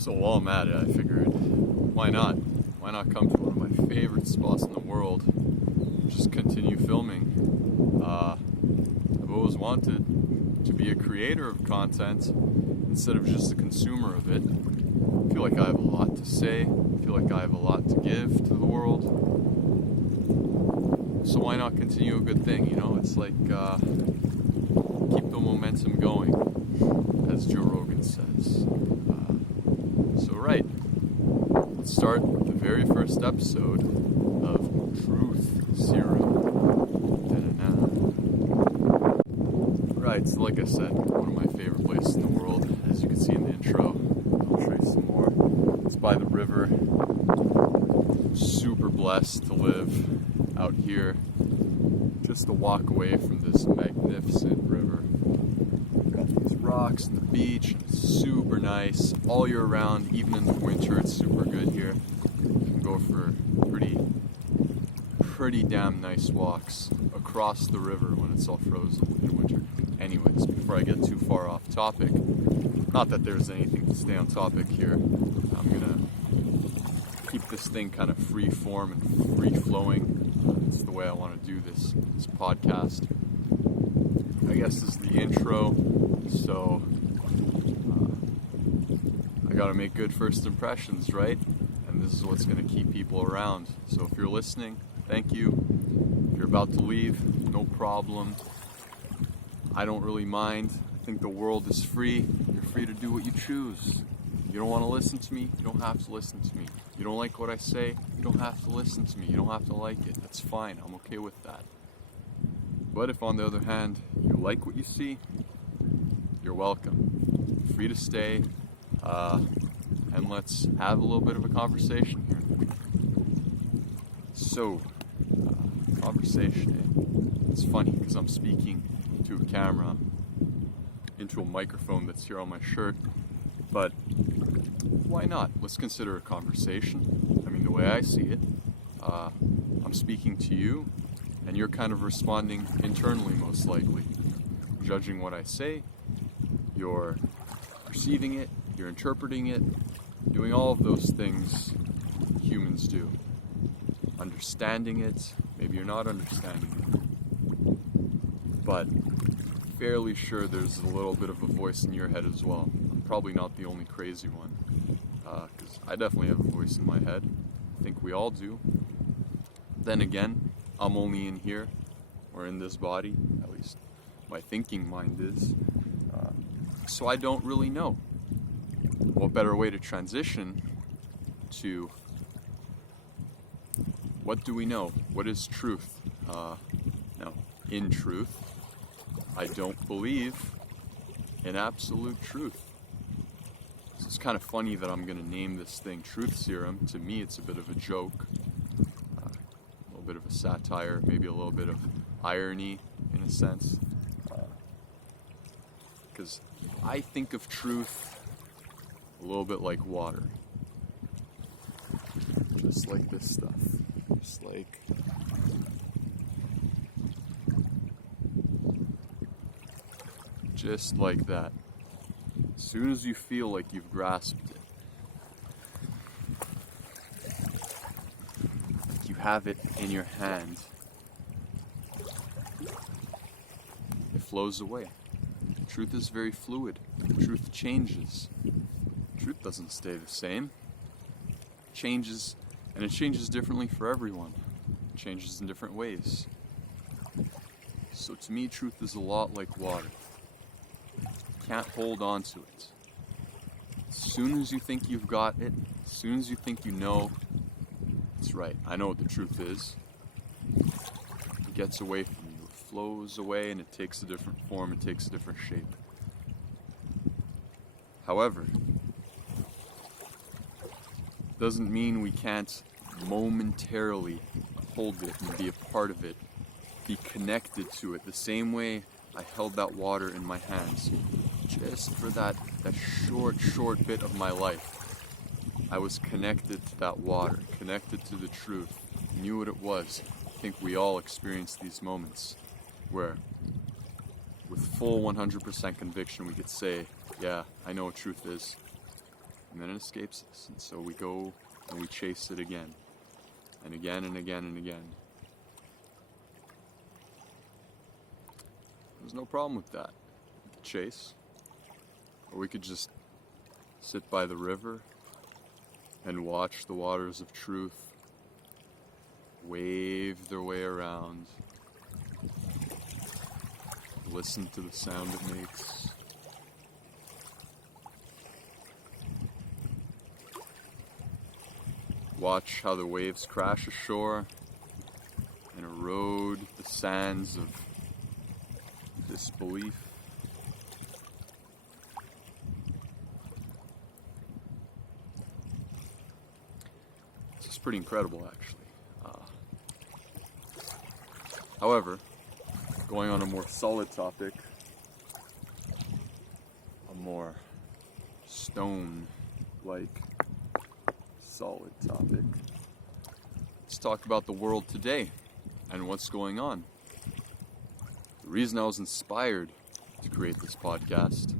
So while I'm at it, I figured, why not? Why not come to one of my favorite spots in the world, just continue filming. I've always wanted to be a creator of content instead of just a consumer of it. I feel like I have a lot to say, I feel like I have a lot to give to the world. So why not continue a good thing, you know? It's like, keep the momentum going, as Joe Rogan says. Let's start with the very first episode of Truth Serum. Right, so like I said, one of my favorite places in the world, as you can see in the intro. I'll show you some more. It's by the river. Super blessed to live out here, just a walk away from this magnificent river. Got these rocks and the beach. It's super nice all year round. Even in the winter, it's super good here. You can go for pretty damn nice walks across the river when it's all frozen in winter. Anyways, before I get too far off topic, not that there's anything to stay on topic here, I'm gonna keep this thing kind of free form and free flowing. It's the way I want to do this podcast. I guess this is the intro, so I gotta make good first impressions, right? And this is what's gonna keep people around. So if you're listening, thank you. If you're about to leave, no problem. I don't really mind. I think the world is free. You're free to do what you choose. You don't want to listen to me, you don't have to listen to me. You don't like what I say, you don't have to listen to me. You don't have to like it. That's fine. I'm okay with that. But if on the other hand, you like what you see, you're welcome. Free to stay, and let's have a little bit of a conversation here. So, conversation. It's funny because I'm speaking to a camera, into a microphone that's here on my shirt, but why not? Let's consider a conversation. I mean, the way I see it, I'm speaking to you, and you're kind of responding internally, most likely. Judging what I say, you're perceiving it, you're interpreting it, doing all of those things humans do. Understanding it, maybe you're not understanding it, but fairly sure there's a little bit of a voice in your head as well. I'm probably not the only crazy one, because I definitely have a voice in my head. I think we all do. Then again, I'm only in here, or in this body, at least my thinking mind is, so I don't really know. What better way to transition to what do we know? What is truth? Now, in truth, I don't believe in absolute truth. So it's kind of funny that I'm going to name this thing Truth Serum. To me, it's a bit of a joke, a little bit of a satire, maybe a little bit of irony in a sense. Because I think of truth a little bit like water. Just like this stuff. Just like that. As soon as you feel like you've grasped it, like you have it in your hand, it flows away. Truth is very fluid. Truth changes. Truth doesn't stay the same. It changes, and it changes differently for everyone. It changes in different ways. So to me, truth is a lot like water. Can't hold on to it. As soon as you think you've got it, as soon as you think you know, it's right. I know what the truth is. It gets away from you. It flows away and it takes a different form. It takes a different shape. However, doesn't mean we can't momentarily hold it and be a part of it, be connected to it the same way I held that water in my hands. Just for that short bit of my life, I was connected to that water, connected to the truth, knew what it was. I think we all experience these moments where, with full 100% conviction, we could say, yeah, I know what truth is. and then it escapes us. And so we go and we chase it again, and again and again and again. There's no problem with that. We could chase, or we could just sit by the river and watch the waters of truth wave their way around. Listen to the sound it makes. Watch how the waves crash ashore and erode the sands of disbelief. This is pretty incredible, actually. However, going on a more solid topic, a more stone-like solid topic, let's talk about the world today and what's going on. The reason I was inspired to create this podcast,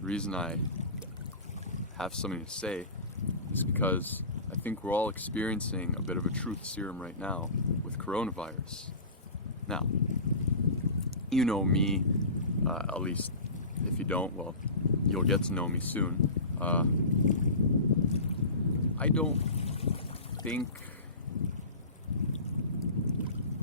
the reason I have something to say, is because I think we're all experiencing a bit of a truth serum right now with coronavirus. Now, you know me, at least if you don't, well, you'll get to know me soon. I don't think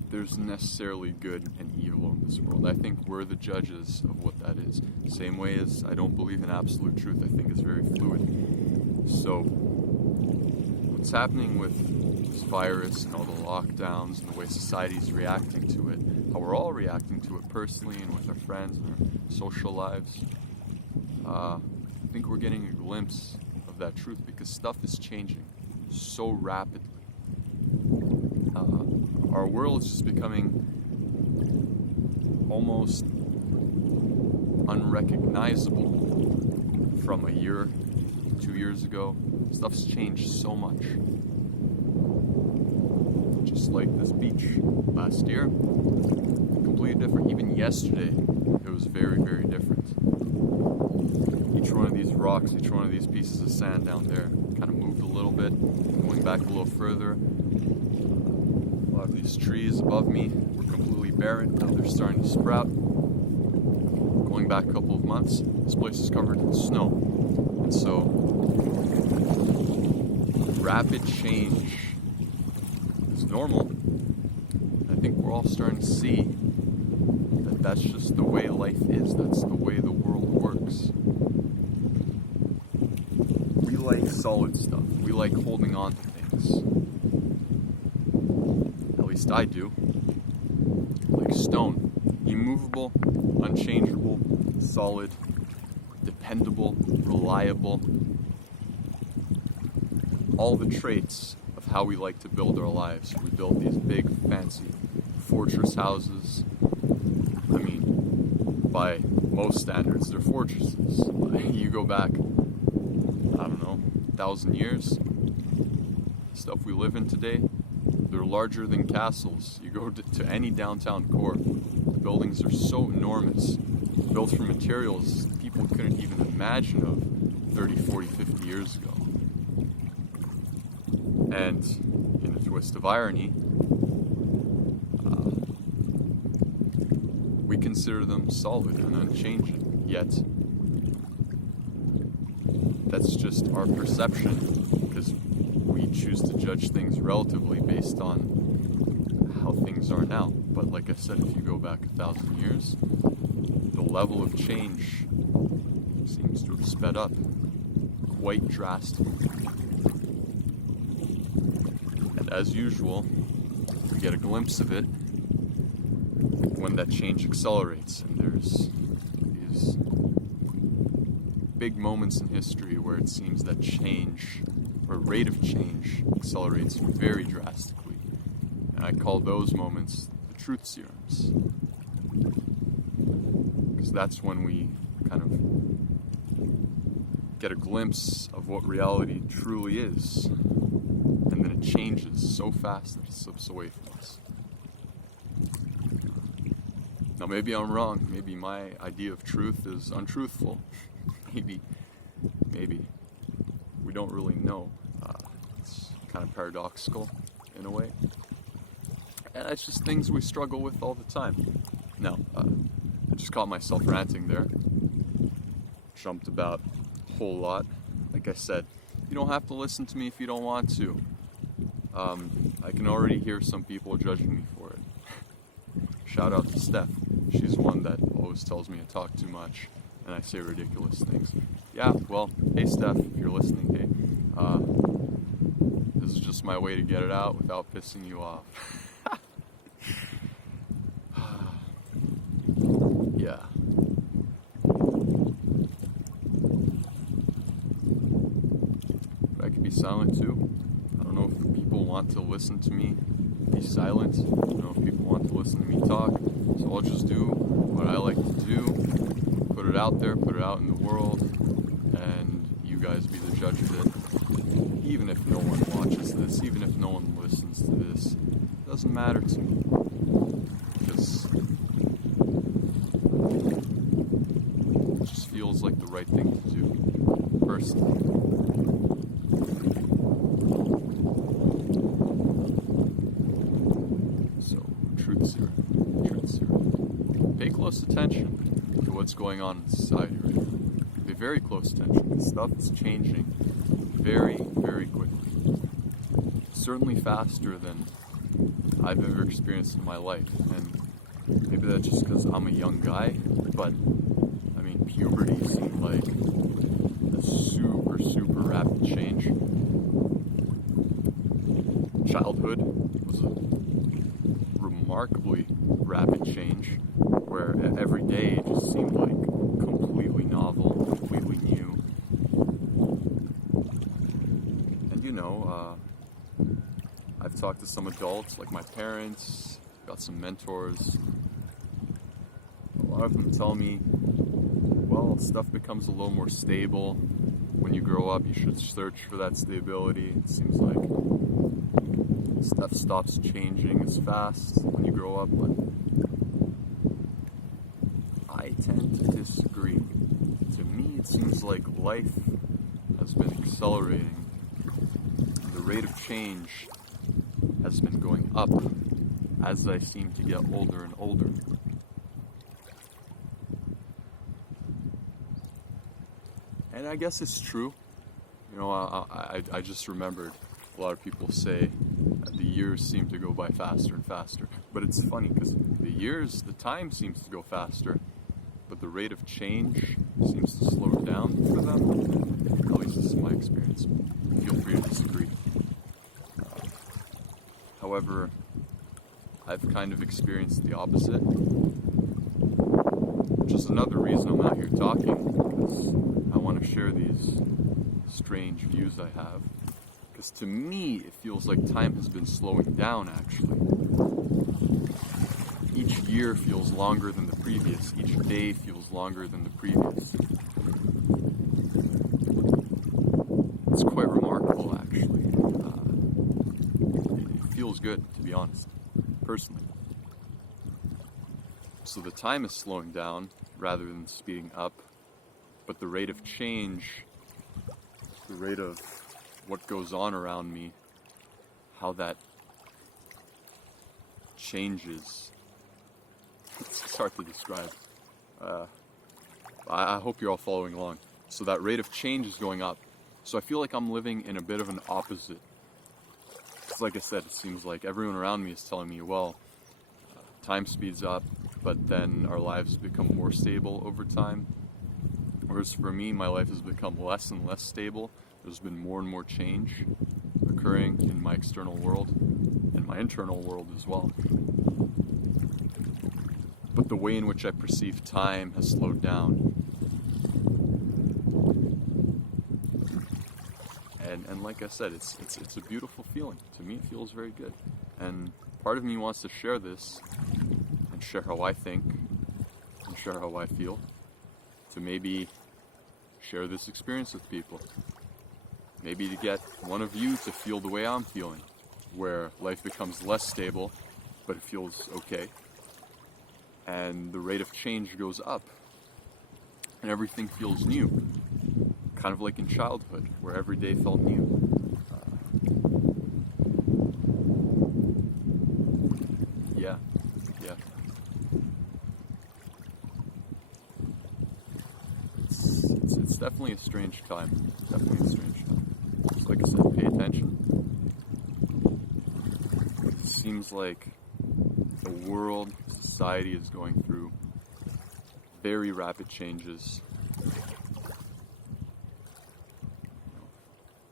there's necessarily good and evil in this world. I think we're the judges of what that is. Same way as I don't believe in absolute truth. I think it's very fluid. So, what's happening with this virus and all the lockdowns and the way society's reacting to it, how we're all reacting to it personally and with our friends and our social lives, I think we're getting a glimpse of that truth because stuff is changing so rapidly. Our world is just becoming almost unrecognizable from a year, 2 years ago. Stuff's changed so much. Just like this beach last year, completely different. Even yesterday, it was very, very different. Each one of these rocks, each one of these pieces of sand down there kind of moved a little bit. Going back a little further, a lot of these trees above me were completely barren. Now they're starting to sprout. Going back a couple of months, this place is covered in snow. And so, rapid change is normal. I think we're all starting to see that that's just the way life is. That's the way the world works. We like solid stuff. We like holding on to things. At least I do. Like stone. Immovable, unchangeable, solid, dependable, reliable. All the traits of how we like to build our lives. We build these big, fancy fortress houses. I mean, by most standards, they're fortresses. You go back, I don't know, 1,000 years, stuff we live in today, they're larger than castles. You go to any downtown core, the buildings are so enormous, built from materials people couldn't even imagine of 30, 40, 50 years ago. And in a twist of irony, we consider them solid and unchanging, yet that's just our perception because we choose to judge things relatively based on how things are now. But like I said, if you go back 1,000 years, the level of change seems to have sped up quite drastically. And as usual, we get a glimpse of it when that change accelerates, and there's these big moments in history where it seems that change, or rate of change, accelerates very drastically. And I call those moments the truth serums. Because that's when we kind of get a glimpse of what reality truly is. And then it changes so fast that it slips away from us. Now maybe I'm wrong. Maybe my idea of truth is untruthful. Maybe don't really know. It's kind of paradoxical in a way. And it's just things we struggle with all the time. Now, I just caught myself ranting there. Jumped about a whole lot. Like I said, you don't have to listen to me if you don't want to. I can already hear some people judging me for it. Shout out to Steph. She's one that always tells me I talk too much and I say ridiculous things. Yeah, well, hey Steph, if you're listening, hey, this is just my way to get it out without pissing you off. Yeah. But I could be silent too. I don't know if people want to listen to me be silent. I don't know if people want to listen to me talk. So I'll just do what I like to do. Put it out there, put it out in the world, and you guys be the judge of it. Even if no one watches this, even if no one listens to this, it doesn't matter to me. Because it just feels like the right thing to do, personally. So, truth serum. Pay close attention to what's going on in society right now. Pay very close attention. This stuff is changing very, very quickly. Certainly faster than I've ever experienced in my life. And maybe that's just because I'm a young guy, but I mean, puberty seemed like a super, super rapid change. Childhood was a remarkably rapid change, where every day just seemed like completely novel, completely new. And you know, I've talked to some adults, like my parents, got some mentors. A lot of them tell me, well, stuff becomes a little more stable. When you grow up, you should search for that stability. It seems like stuff stops changing as fast when you grow up, but I tend to disagree. To me, it seems like life has been accelerating. The rate of change has been going up as I seem to get older and older. And I guess it's true. You know, I just remembered a lot of people say that the years seem to go by faster and faster. But it's funny because the time seems to go faster, but the rate of change seems to slow down for them. At least this is my experience. Feel free to disagree. However, I've kind of experienced the opposite. Which is another reason I'm out here talking, because I want to share these strange views I have. Because to me, it feels like time has been slowing down, actually. Each year feels longer than the previous. Each day feels longer than the previous. It's quite remarkable, actually. It feels good, to be honest, personally. So the time is slowing down rather than speeding up, but the rate of change, the rate of what goes on around me, how that changes, it's hard to describe. I hope you're all following along. So that rate of change is going up. So I feel like I'm living in a bit of an opposite. It's like I said, it seems like everyone around me is telling me, well, time speeds up, but then our lives become more stable over time. Whereas for me, my life has become less and less stable. There's been more and more change occurring in my external world and my internal world as well. But the way in which I perceive time has slowed down. And like I said, it's a beautiful feeling. To me, it feels very good. And part of me wants to share this and share how I think and share how I feel, to maybe share this experience with people. Maybe to get one of you to feel the way I'm feeling, where life becomes less stable, but it feels okay. And the rate of change goes up. And everything feels new. kind of like in childhood, where every day felt new. Yeah, yeah. It's definitely a strange time. Definitely a strange time. So like I said, pay attention. It seems like the world, society is going through very rapid changes.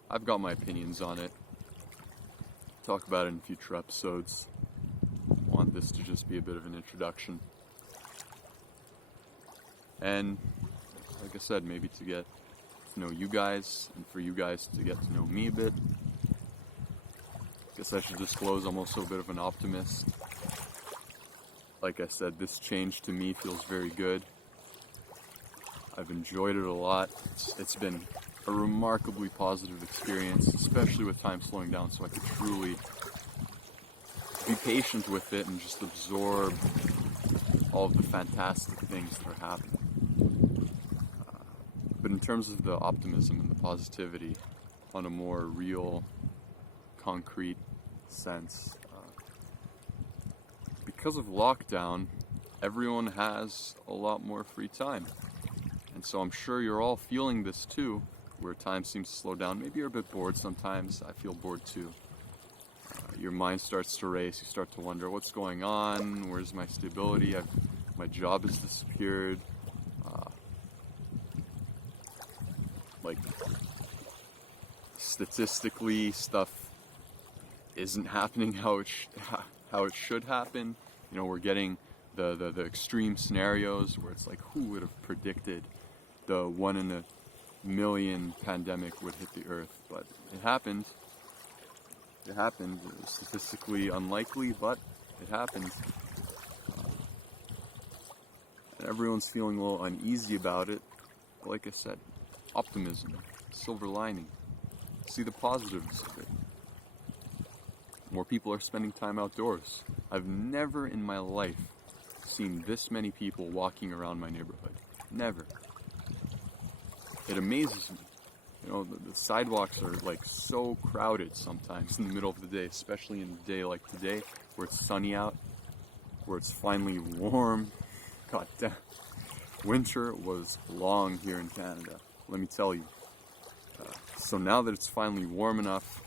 I've got my opinions on it. Talk about it in future episodes. I want this to just be a bit of an introduction. And like I said, maybe to get to know you guys, and for you guys to get to know me a bit. I guess I should disclose I'm also a bit of an optimist. Like I said, this change to me feels very good. I've enjoyed it a lot. It's been a remarkably positive experience, especially with time slowing down, so I could truly be patient with it and just absorb all of the fantastic things that are happening. But in terms of the optimism and the positivity on a more real, concrete sense, because of lockdown, everyone has a lot more free time. And so I'm sure you're all feeling this too, where time seems to slow down. Maybe you're a bit bored sometimes. I feel bored too. Your mind starts to race. You start to wonder, what's going on? Where's my stability? My job has disappeared. Like, statistically, stuff isn't happening how it should happen. You know, we're getting the extreme scenarios where it's like, who would have predicted the 1 in a million pandemic would hit the earth? But it happened. It happened. It was statistically unlikely, but it happened. And everyone's feeling a little uneasy about it. But like I said, optimism, silver lining. See the positives of it. More people are spending time outdoors. I've never in my life seen this many people walking around my neighborhood. Never. It amazes me. You know, the sidewalks are like so crowded sometimes in the middle of the day, especially in a day like today, where it's sunny out, where it's finally warm. God damn. Winter was long here in Canada, let me tell you. So now that it's finally warm enough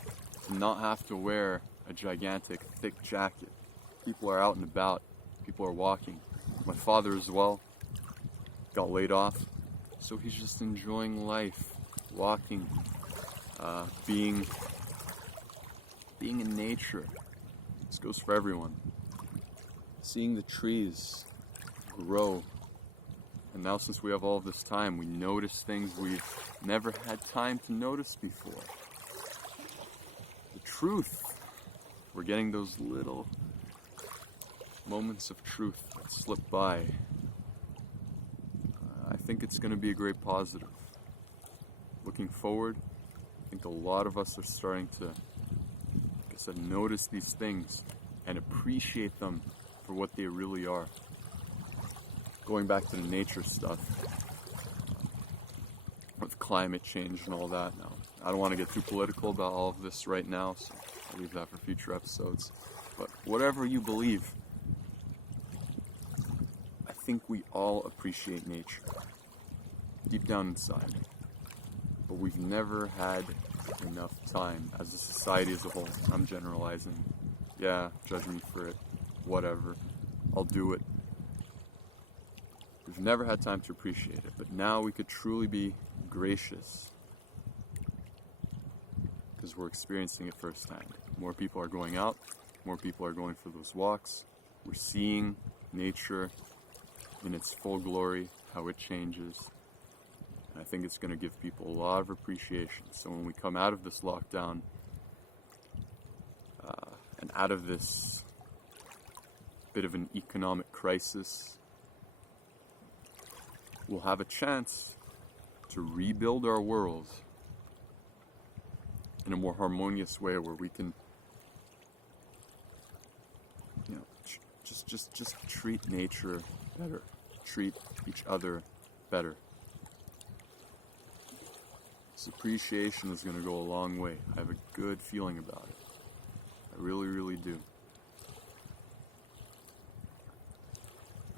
to not have to wear a gigantic, thick jacket, people are out and about, people are walking. My father as well got laid off, so he's just enjoying life, walking, being in nature. This goes for everyone. Seeing the trees grow. And now since we have all of this time, we notice things we've never had time to notice before. The truth. We're getting those little moments of truth that slip by. I think it's going to be a great positive. Looking forward, I think a lot of us are starting to, like I said, notice these things and appreciate them for what they really are. Going back to the nature stuff, with climate change and all that now. I don't want to get too political about all of this right now, so I'll leave that for future episodes. But whatever you believe, I think we all appreciate nature, deep down inside. But we've never had enough time as a society as a whole. I'm generalizing. Yeah, judge me for it. Whatever. I'll do it. We've never had time to appreciate it, but now we could truly be gracious because we're experiencing it firsthand. More people are going out, more people are going for those walks. We're seeing nature in its full glory, how it changes. And I think it's going to give people a lot of appreciation. So when we come out of this lockdown and out of this bit of an economic crisis, we'll have a chance to rebuild our world in a more harmonious way where we can, you know, just treat nature better, treat each other better. This appreciation is going to go a long way. I have a good feeling about it. I really, really do.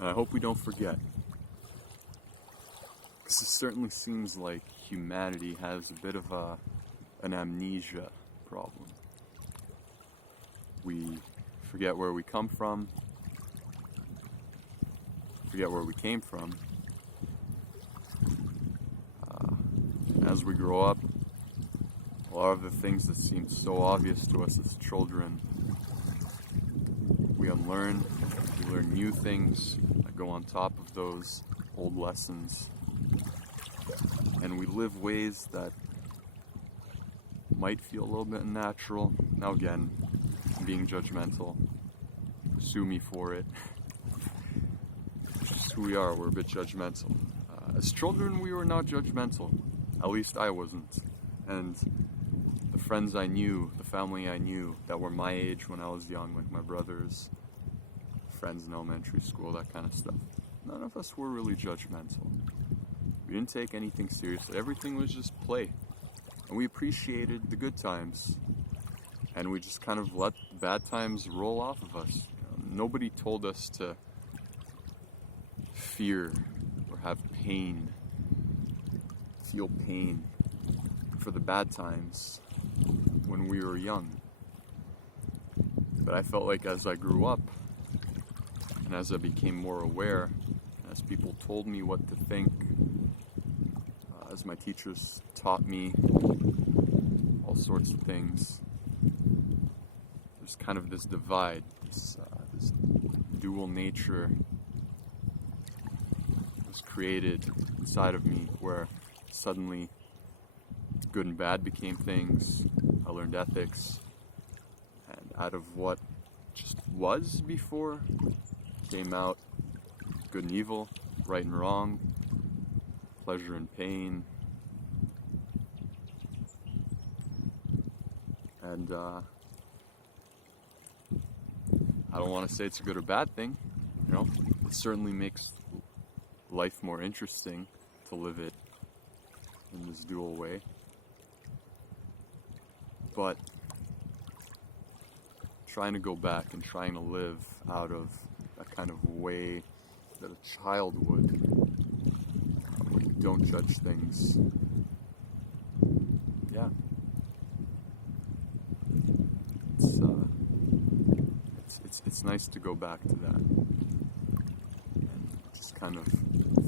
And I hope we don't forget. Because it certainly seems like humanity has a bit of an amnesia problem. We forget where we come from, forget where we came from. As we grow up, a lot of the things that seemed so obvious to us as children, we unlearn, we learn new things that go on top of those old lessons, and we live ways that might feel a little bit unnatural. Now again, I'm being judgmental. Sue me for it. It's just who we are, we're a bit judgmental. As children, we were not judgmental. At least I wasn't. And the friends I knew, the family I knew that were my age when I was young, like my brothers, friends in elementary school, that kind of stuff, none of us were really judgmental. We didn't take anything seriously. Everything was just play. And we appreciated the good times. And we just kind of let the bad times roll off of us. Nobody told us to fear or have pain, feel pain for the bad times when we were young. But I felt like as I grew up and as I became more aware, as people told me what to think, as my teachers taught me all sorts of things, there's kind of this divide, this dual nature was created inside of me where suddenly good and bad became things. I learned ethics, and out of what just was before came out good and evil, right and wrong, pleasure and pain. And I don't want to say it's a good or bad thing, you know. It certainly makes life more interesting to live it in this dual way. But trying to go back and trying to live out of that kind of way that a child would, where you don't judge things. Yeah. It's nice to go back to that and just kind of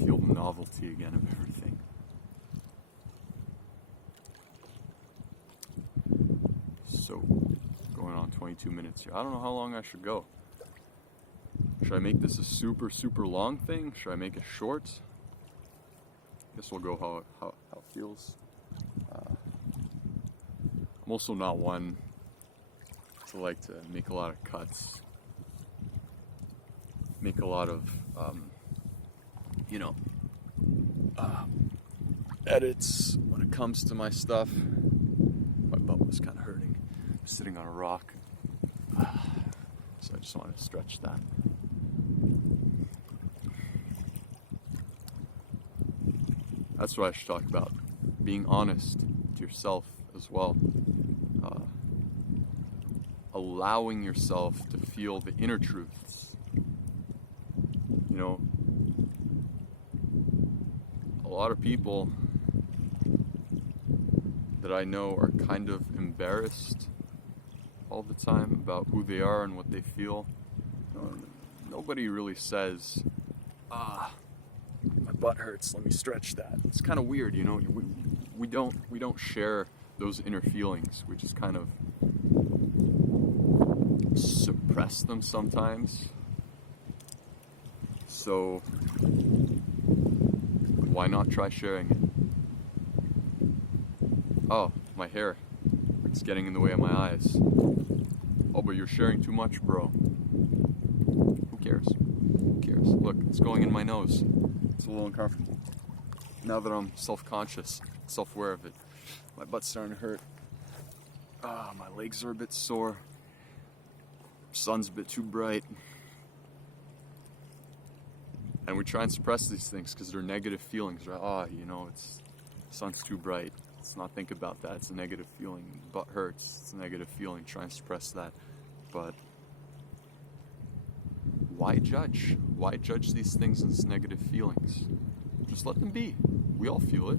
feel the novelty again of everything. So, going on 22 minutes here. I don't know how long I should go. Should I make this a super, super long thing? Should I make it short? Guess we'll go how it feels. I'm also not one to like to make a lot of cuts. Make a lot of, edits when it comes to my stuff. My butt was kind of hurting. I'm sitting on a rock. So I just wanted to stretch that. That's what I should talk about. Being honest to yourself as well. Allowing yourself to feel the inner truths. You know, a lot of people that I know are kind of embarrassed all the time about who they are and what they feel. Nobody really says, my butt hurts, let me stretch that. It's kind of weird, you know. We don't share those inner feelings. We just kind of suppress them sometimes. So why not try sharing it? Oh, my hair. It's getting in the way of my eyes. Oh, but you're sharing too much, bro. Who cares? Who cares? Look, it's going in my nose. It's a little uncomfortable. Now that I'm self-conscious, self-aware of it, my butt's starting to hurt. My legs are a bit sore. Sun's a bit too bright. And we try and suppress these things because they're negative feelings, right? Sun's too bright. Let's not think about that. It's a negative feeling. Butt hurts. It's a negative feeling. Try and suppress that. But why judge? Why judge these things as negative feelings? Just let them be. We all feel it.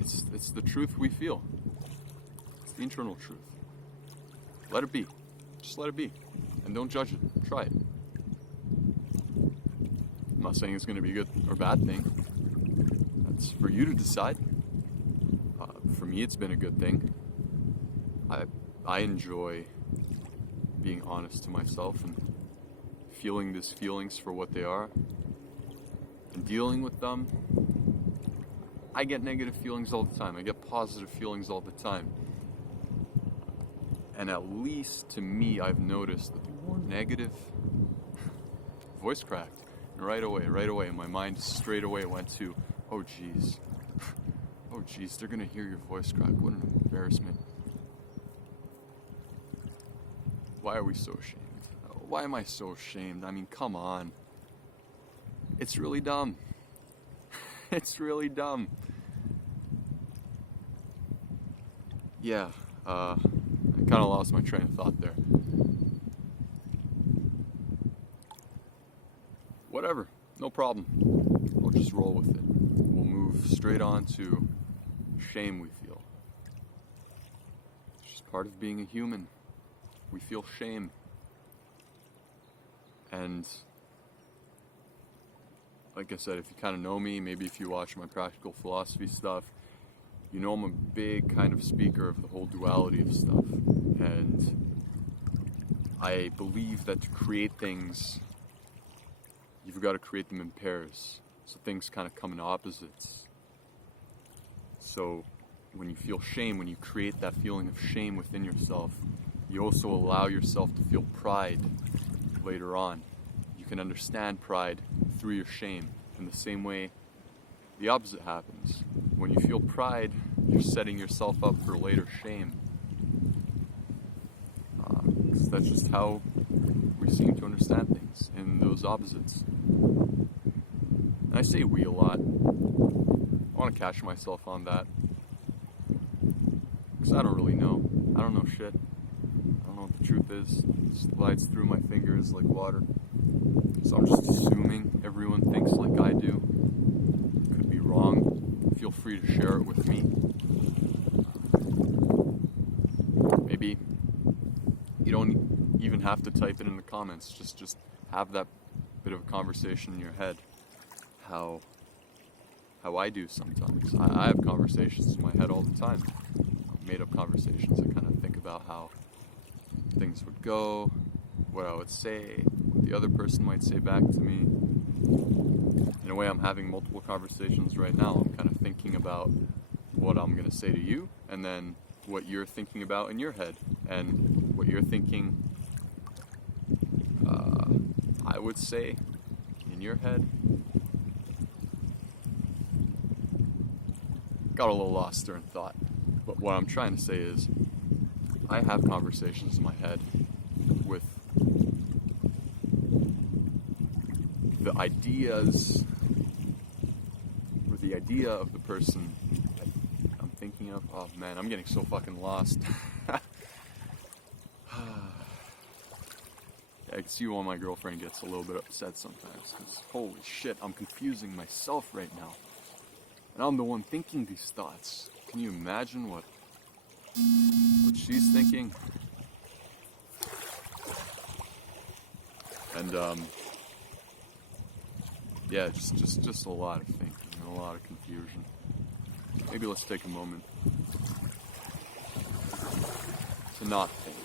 It's the truth we feel. It's the internal truth. Let it be. Just let it be. And don't judge it. Try it. I'm not saying it's going to be a good or bad thing. That's for you to decide. For me, it's been a good thing. I enjoy being honest to myself and feeling these feelings for what they are and dealing with them. I get negative feelings all the time. I get positive feelings all the time. And at least to me, I've noticed that the more negative, voice cracked. And right away, my mind straight away went to, oh geez, they're gonna hear your voice crack. What an embarrassment. Why are we so ashamed? Why am I so ashamed? I mean, come on. It's really dumb. It's really dumb. Yeah, I kind of lost my train of thought there. Whatever, no problem. We'll just roll with it. We'll move straight on to shame we feel. It's just part of being a human. We feel shame. And like I said, if you kind of know me, maybe if you watch my practical philosophy stuff, you know I'm a big kind of speaker of the whole duality of stuff. And I believe that to create things, you've got to create them in pairs. So things kind of come in opposites. So when you feel shame, when you create that feeling of shame within yourself, you also allow yourself to feel pride later on. You can understand pride through your shame. In the same way, the opposite happens. When you feel pride, you're setting yourself up for later shame. 'Cause that's just how we seem to understand things, in those opposites. And I say we a lot. I want to catch myself on that. Because I don't really know. I don't know shit. I don't know what the truth is. It slides through my fingers like water. So I'm just assuming everyone thinks like I do. Could be wrong. Feel free to share it with me. Maybe you don't even have to type it in the comments. Just have that bit of a conversation in your head. How I do sometimes. I have conversations in my head all the time. Made up conversations. I kind of think about how things would go, what I would say, what the other person might say back to me. In a way, I'm having multiple conversations right now. I'm kind of thinking about what I'm going to say to you, and then what you're thinking about in your head, and what you're thinking, I would say, in your head. Got a little lost there in thought. But what I'm trying to say is, I have conversations in my head with the ideas, or the idea of the person that I'm thinking of. Oh man, I'm getting so fucking lost. Yeah, I can see why my girlfriend gets a little bit upset sometimes, because holy shit, I'm confusing myself right now. And I'm the one thinking these thoughts. Can you imagine what she's thinking? And yeah, just a lot of thinking, and a lot of confusion. Maybe let's take a moment to not think.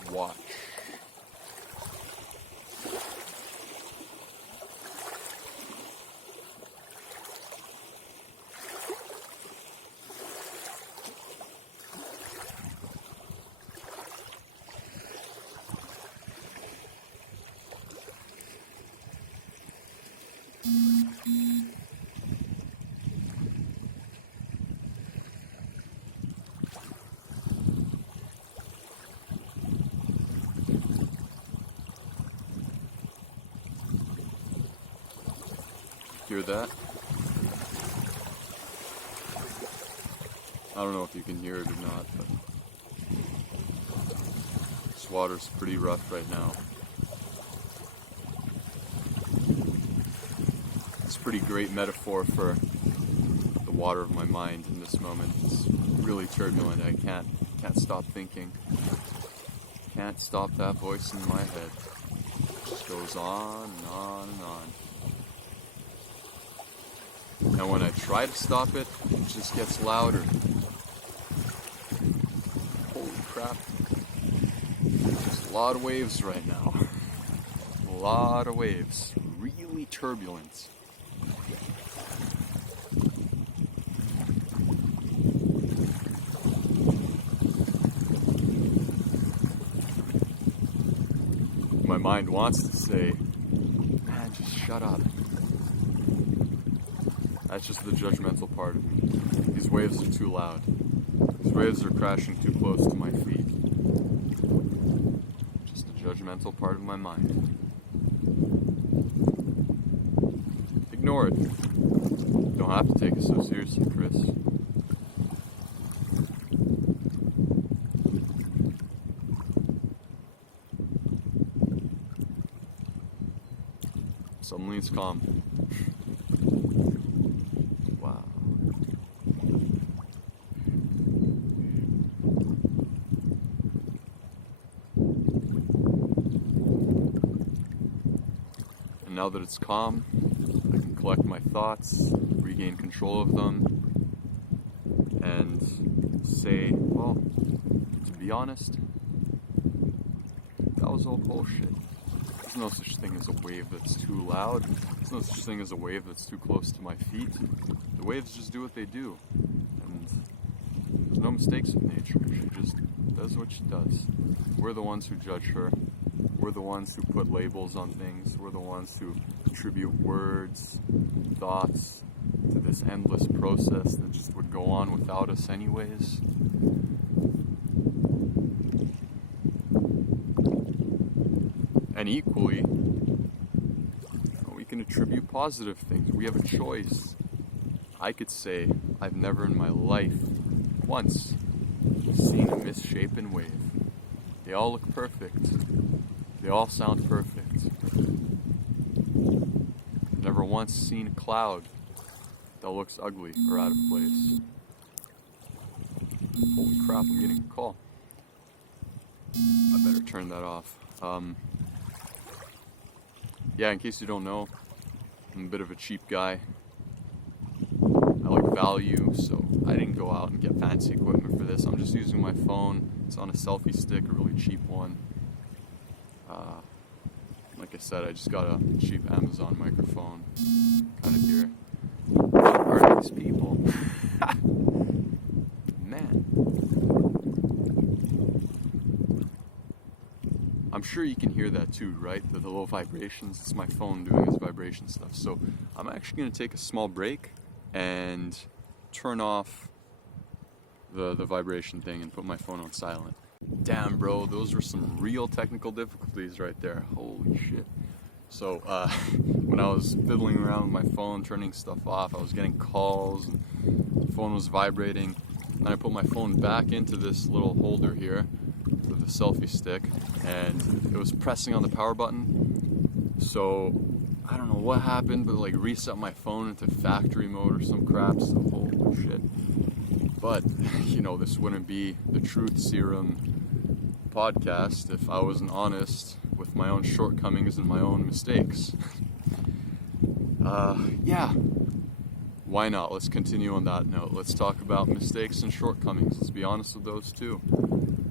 Just watch. Hear that? I don't know if you can hear it or not, but this water's pretty rough right now. It's a pretty great metaphor for the water of my mind in this moment. It's really turbulent. I can't stop thinking. Can't stop that voice in my head. It just goes on and on and on. And when I try to stop it, it just gets louder. Holy crap. There's a lot of waves right now. A lot of waves. Really turbulent. My mind wants to say, man, just shut up. That's just the judgmental part of me. These waves are too loud. These waves are crashing too close to my feet. Just the judgmental part of my mind. Ignore it. You don't have to take it so seriously, Chris. Suddenly it's calm. Wow. And now that it's calm, I can collect my thoughts, regain control of them, and say, well, to be honest, that was all bullshit. There's no such thing as a wave that's too loud. There's no such thing as a wave that's too close to my feet. The waves just do what they do. And there's no mistakes with nature. She just does what she does. We're the ones who judge her. We're the ones who put labels on things. We're the ones who attribute words, thoughts to this endless process that just would go on without us anyways. And equally, we can attribute positive things. We have a choice. I could say, I've never in my life once seen a misshapen wave. They all look perfect. They all sound perfect. I've never once seen a cloud that looks ugly or out of place. Holy crap, I'm getting a call. I better turn that off. Yeah, in case you don't know, I'm a bit of a cheap guy. I like value, so I didn't go out and get fancy equipment for this. I'm just using my phone. It's on a selfie stick, a really cheap one. Like I said, I just got a cheap Amazon microphone. Kind of here. What are these people? Man. I'm sure you can hear that too, right? The low vibrations. It's my phone doing its vibration stuff. So I'm actually going to take a small break and turn off the vibration thing and put my phone on silent. Damn, bro, those were some real technical difficulties right there. Holy shit. So when I was fiddling around with my phone, turning stuff off, I was getting calls and the phone was vibrating. And I put my phone back into this little holder here with a selfie stick, and it was pressing on the power button. So I don't know what happened, but like reset my phone into factory mode or some crap. So holy shit. But you know, this wouldn't be the Truth Serum podcast if I wasn't honest with my own shortcomings and my own mistakes. Yeah, why not? Let's continue on that note. Let's talk about mistakes and shortcomings. Let's be honest with those too.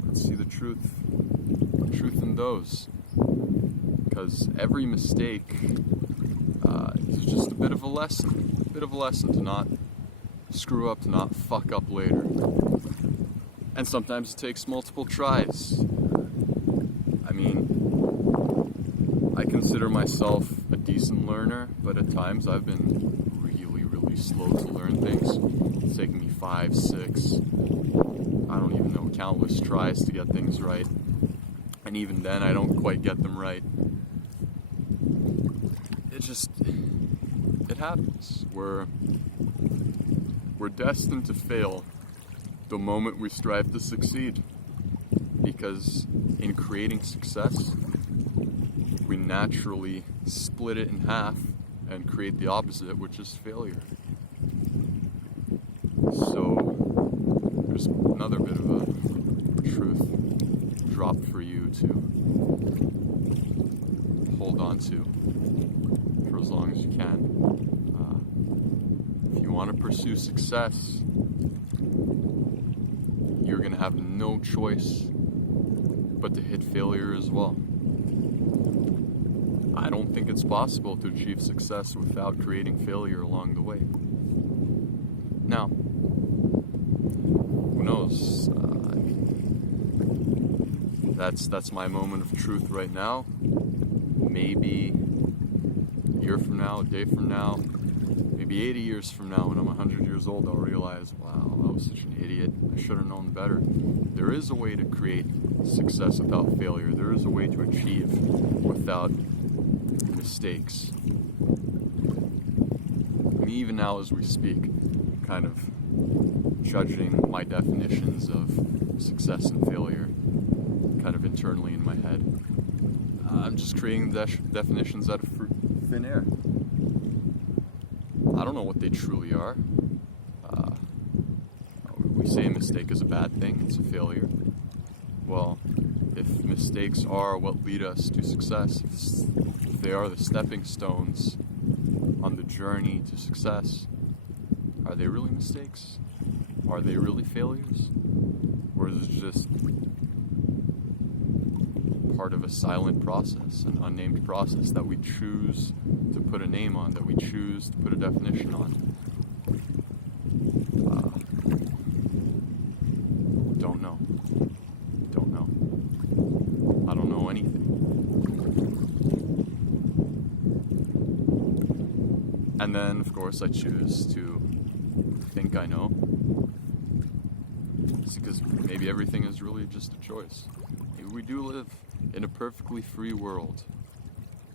Let's see the truth in those. Because every mistake is just a bit of a lesson. To not screw up, to not fuck up later. And sometimes it takes multiple tries. I mean, I consider myself a decent learner, but at times I've been really, really slow to learn things. It's taken me 5, 6, I don't even know, countless tries to get things right. And even then, I don't quite get them right. It happens. We're destined to fail the moment we strive to succeed. Because in creating success, we naturally split it in half and create the opposite, which is failure. So there's another bit of a truth dropped for you to hold on to for as long as you can. If you want to pursue success, you're going to have no choice but to hit failure as well. I don't think it's possible to achieve success without creating failure along the way. Now, who knows? That's my moment of truth right now. Maybe a year from now, a day from now, maybe 80 years from now, when I'm 100 years old, I'll realize, wow, I was such an idiot. I should have known better. There is a way to create success without failure. There is a way to achieve without mistakes. And even now as we speak, kind of judging my definitions of success and failure kind of internally in my head. I'm just creating definitions out of thin air. I don't know what they truly are. We say a mistake is a bad thing, it's a failure. Well, if mistakes are what lead us to success, if they are the stepping stones on the journey to success, are they really mistakes? Are they really failures? Or is it just part of a silent process, an unnamed process that we choose to put a name on, that we choose to put a definition on? Don't know. I don't know anything. And then, of course, I choose to think I know. It's because maybe everything is really just a choice. Maybe we do live in a perfectly free world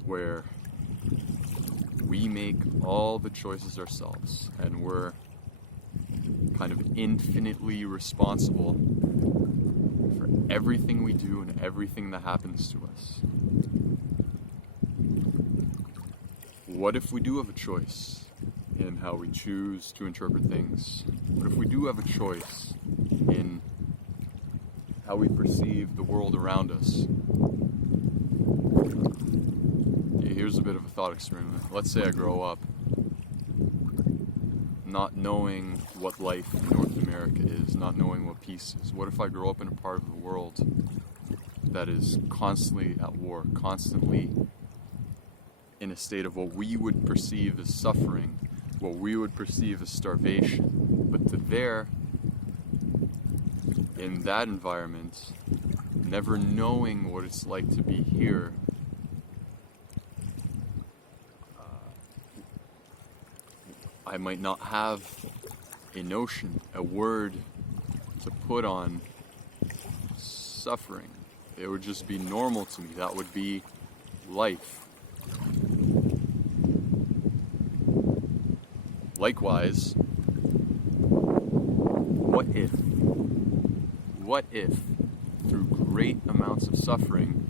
where we make all the choices ourselves and we're kind of infinitely responsible for everything we do and everything that happens to us. What if we do have a choice in how we choose to interpret things? What if we do have a choice in how we perceive the world around us? Here's a bit of a thought experiment. Let's say I grow up not knowing what life in North America is, not knowing what peace is. What if I grow up in a part of the world that is constantly at war, constantly in a state of what we would perceive as suffering, what we would perceive as starvation, but in that environment, never knowing what it's like to be here, I might not have a notion, a word to put on suffering. It would just be normal to me. That would be life. Likewise, what if through great amounts of suffering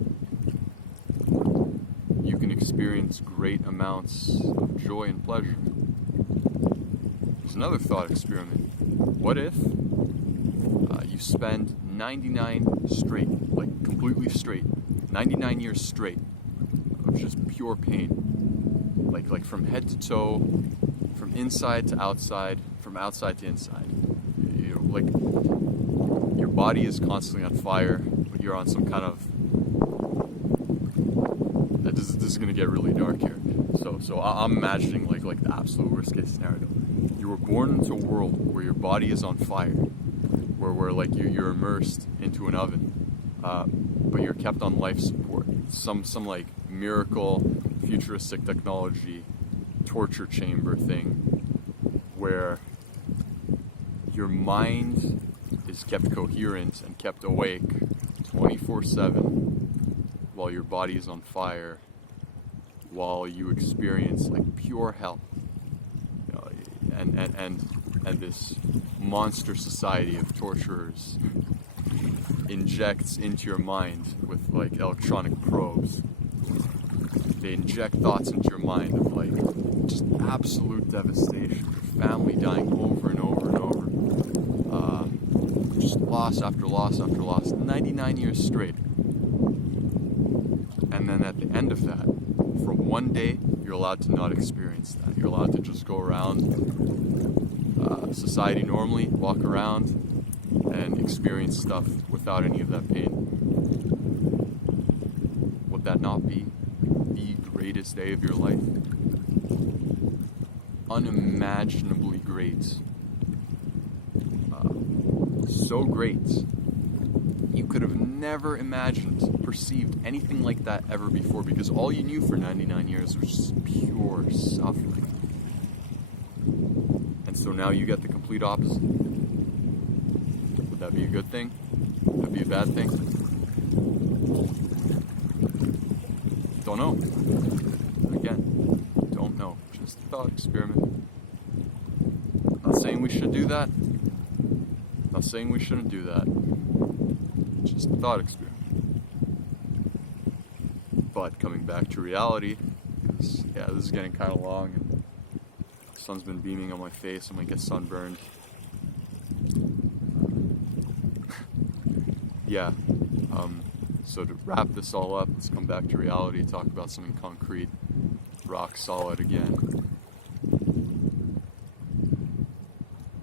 you can experience great amounts of joy and pleasure? There's another thought experiment. What if you spend 99 straight, like completely straight, 99 years straight of just pure pain, like from head to toe, from inside to outside, from outside to inside. You know, like your body is constantly on fire, but you're on some kind of. This is going to get really dark here. So I'm imagining like the absolute worst case scenario. You were born into a world where your body is on fire, where like you're immersed into an oven, but you're kept on life support. Some like miracle, futuristic technology, torture chamber thing, where your mind is kept coherent and kept awake 24/7 while your body is on fire, while you experience like pure hell. You know, and and this monster society of torturers injects into your mind with like electronic probes. They inject thoughts into your mind of like just absolute devastation, your family dying over and over and over, just loss after loss after loss, 99 years straight. And then at the end of that, for one day, you're allowed to not experience that. You're allowed to just go around society normally, walk around, and experience stuff without any of that pain. Would that not be the greatest day of your life? Unimaginably great. So great. You could have never imagined, perceived anything like that ever before, because all you knew for 99 years was just pure suffering. And so now you get the complete opposite. Would that be a good thing? Would that be a bad thing? Don't know. Again, don't know. Just a thought experiment. Not saying we should do that. Not saying we shouldn't do that. Just a thought experiment. But coming back to reality, because this is getting kind of long and the sun's been beaming on my face. I might get sunburned. So to wrap this all up, let's come back to reality, talk about something concrete, rock solid again.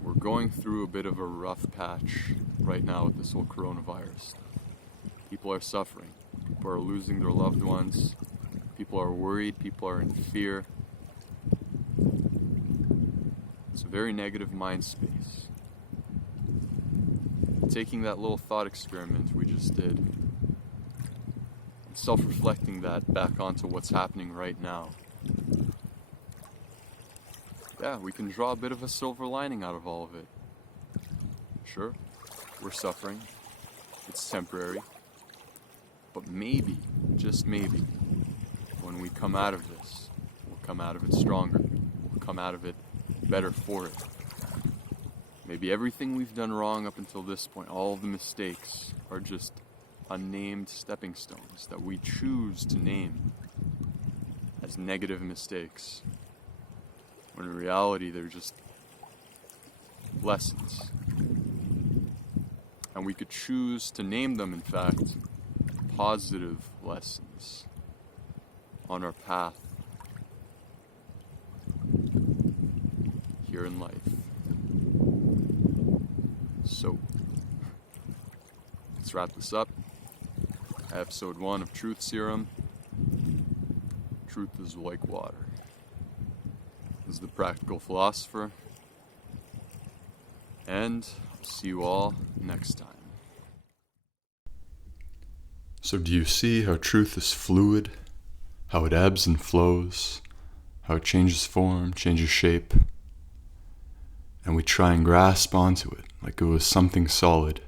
We're going through a bit of a rough patch right now with this whole coronavirus. People are suffering. People are losing their loved ones. People are worried. People are in fear. It's a very negative mind space. Taking that little thought experiment we just did, and self-reflecting that back onto what's happening right now. We can draw a bit of a silver lining out of all of it. Sure, we're suffering. It's temporary. But maybe, just maybe, when we come out of this, we'll come out of it stronger. We'll come out of it better for it. Maybe everything we've done wrong up until this point, all of the mistakes, are just unnamed stepping stones that we choose to name as negative mistakes, when in reality they're just lessons. And we could choose to name them, in fact, positive lessons on our path here in life. So, let's wrap this up. Episode 1 of Truth Serum. Truth is like water. This is the practical philosopher. And I'll see you all next time. So do you see how truth is fluid? How it ebbs and flows? How it changes form, changes shape? And we try and grasp onto it like it was something solid.